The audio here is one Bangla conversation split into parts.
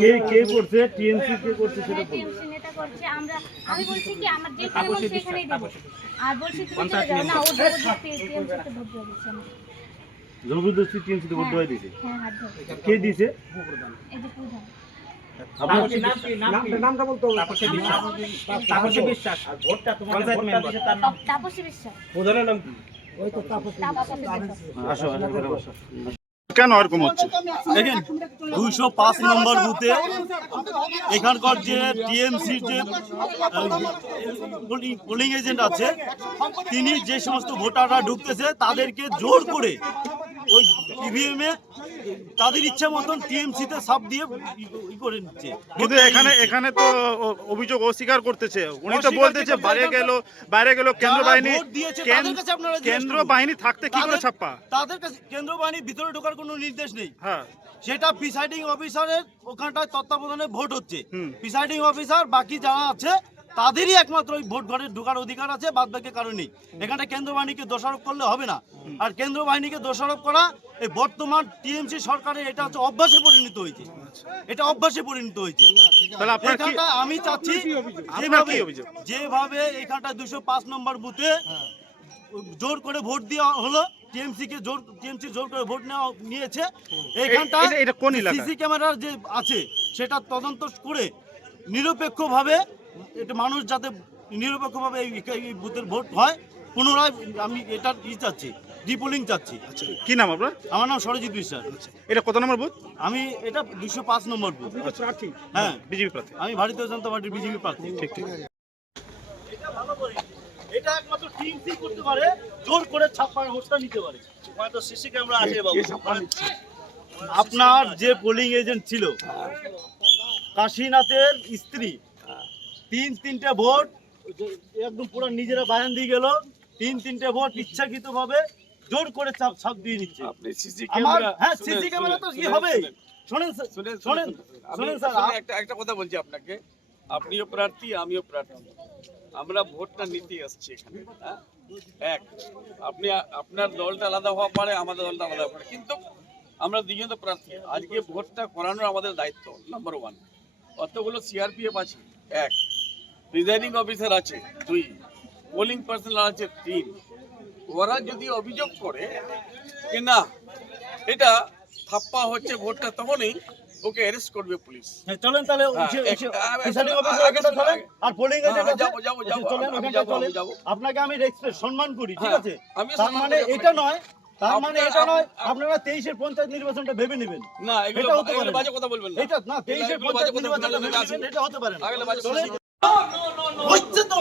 কে কে করছে টিএমসি কে করছে সেটা বলুন। টিএমসি নেতা করছে আমি বলছি কি আমার যেখানে মন সেখানেই দেব আর বলছি তুমি চলে যাও না ও জবরদস্তি টিএমসি তে ভোট দিয়ে দিচ্ছে জবরদস্তি টিএমসি তে ভোট দেওয়া দিয়েছে। হ্যাঁ হাত ধরে কে দিয়েছে? এই যে প্রধান আপনার নামটা বলতে হবে। তাপসী বিশ্বাস। আর ভোটটা তোমার ভোটটা দিয়েছে তার নাম তাপসী বিশ্বাস। প্রধানের নাম কি? ওই তো তাপসী আসো আসো। কেন এরকম হচ্ছে? দেখেন 205 নম্বর বুথে এখানকার যে টিএমসি যে পোলিং এজেন্ট আছে তিনি যে সমস্ত ভোটাররা ঢুকতেছে তাদেরকে জোর করে ওই ইভিএম এ তাদের ইচ্ছা মতন টিএমসি তে সাপ দিয়ে করে নিচ্ছে। কিন্তু এখানে তো অভিযোগ অস্বীকার করতেছে, উনি তো বলতেছে বাইরে গেল কেন্দ্র বাহিনী থাকতে কি করে ছাপ্পা? তাদের কাছে কেন্দ্র বাহিনীর ভিতরে ঢোকার কোনো নির্দেশ নেই। হ্যাঁ, সেটা প্রিসাইডিং অফিসারের ওখানটায় তত্ত্বাবধানে ভোট হচ্ছে। প্রিসাইডিং অফিসার বাকি যারা আছে তাদেরই একমাত্র ওই ভোট ঘরে ঢোকার অধিকার আছে, বাদ বাকি কারণ নেই। এখানটা কেন্দ্র বাহিনীকে দোষারোপ করলে হবে না। আর কেন্দ্র বাহিনীকে দোষারোপ করা এই বর্তমান টিএমসি সরকারের এটা হচ্ছে অভ্যাসে পরিণত হয়েছে। এটা অভ্যাসে পরিণত হয়েছে। তাহলে আপনার কি এখানটা আমি চাচ্ছি যেভাবে এখানটা 205 নম্বর বুথে জোর করে ভোট দেওয়া হলো, টিএমসি জোর করে ভোট নিয়েছে। এখানটা এটা কোন এলাকা? সিসি ক্যামেরার যে আছে সেটা তদন্ত করে নিরপেক্ষভাবে এটা মানুষ যাতে নিরপেক্ষভাবে এই বুথের ভোট হয় পুনরায় আমি এটা চাচ্ছি, রিপোলিং চাচ্ছি। কি নাম আপনার? আমার নাম সরজিৎ বিশ্বাস। এটা কত নম্বর বুথ? আমি এটা 205 নম্বর বুথ। প্রার্থী। হ্যাঁ, বিজেপি প্রার্থী। আমি ভারতীয় জনতা পার্টির বিজেপি প্রার্থী। ঠিক। এটা ভালো করে এটা একমাত্র টিএমসি করতে পারে, জোর করে ছাপ্পার ভোটটা নিতে পারে। হয়তো সিসি ক্যামেরা আছে বাবু। আপনার যে পোলিং এজেন্ট ছিল কাশীনাথের স্ত্রী তিনটে ভোট একদম পুরো নিজেরা বায়ান দিয়ে গেল। তিনটে ভোট ইচ্ছাকৃতভাবে জোর করে ছাপ দিয়ে নিচ্ছে। হ্যাঁ, সিসি ক্যামেরা তো কি হবে। শোনেন স্যার, একটা কথা বলছি আপনাকে, আপনিও প্রার্থী আমিও প্রার্থী, আমরা ভোটটা নিতে আসছি এখানে। আপনি আপনার দলটা আলাদা হওয়া পারে, আমাদের দলটা আলাদা হওয়া পারে, কিন্তু আমরা দুজন তো প্রার্থী। আজকে ভোটটা করানোর আমাদের দায়িত্ব নাম্বার 1। অতগুলো সিআরপিএফ আছে 1, প্রিজাইডিং অফিসার আছে 2, পোলিং পার্সোনাল আছে 3। ওরা যদি অভিযোগ করে যে না এটা থাপ্পা হচ্ছে ভোটটা, তখনই ওকে অ্যারেস্ট করবে পুলিশ। চলেন তাহলে আর পোলিং আপনাকে আমি সম্মান করি, ঠিক আছে? তার মানে এটা নয় আপনারা 23-এর পঞ্চায়েত নির্বাচনটা ভেবে নেবেন না। এগুলো বাজে কথা বলবেন না। এটা না, 23-এর পঞ্চায়েত নির্বাচনটা ভেবে নেবেন, এটা হতে পারে না। হচ্ছে তো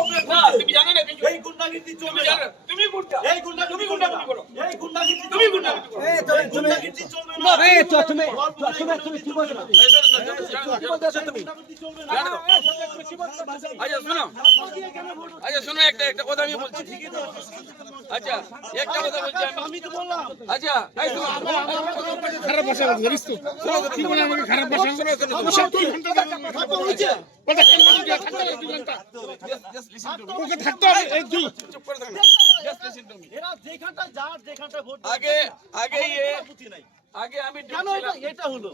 তুমি জানো না এই গুন্ডাগিরি চলবে না। তুমি গুন্ডা, এই গুন্ডাগিরি করো। এই গুন্ডাগিরি তুমি গুন্ডাগিরি করো। এই গুন্ডাগিরি চলবে না। তুমি কি বলছো? আচ্ছা শোনো, একটা কথা আমি বলছি। আচ্ছা একটা কথা বলছি আমি তো বললাম। আচ্ছা খারাপ ভাষা বলিস তো। কি বলে আমাকে খারাপ ভাষা শোনাচ্ছ? 2 ঘন্টা কথা হয়েছে। কথা কেন বলি যে থাকতে হবে 2 ঘন্টা? ওকে থাকতে হবে এই দুই। চুপ করে থাকুন। Just listen to me. এরা যেখানটা ভোট আগে আমি কেন এটা হলো?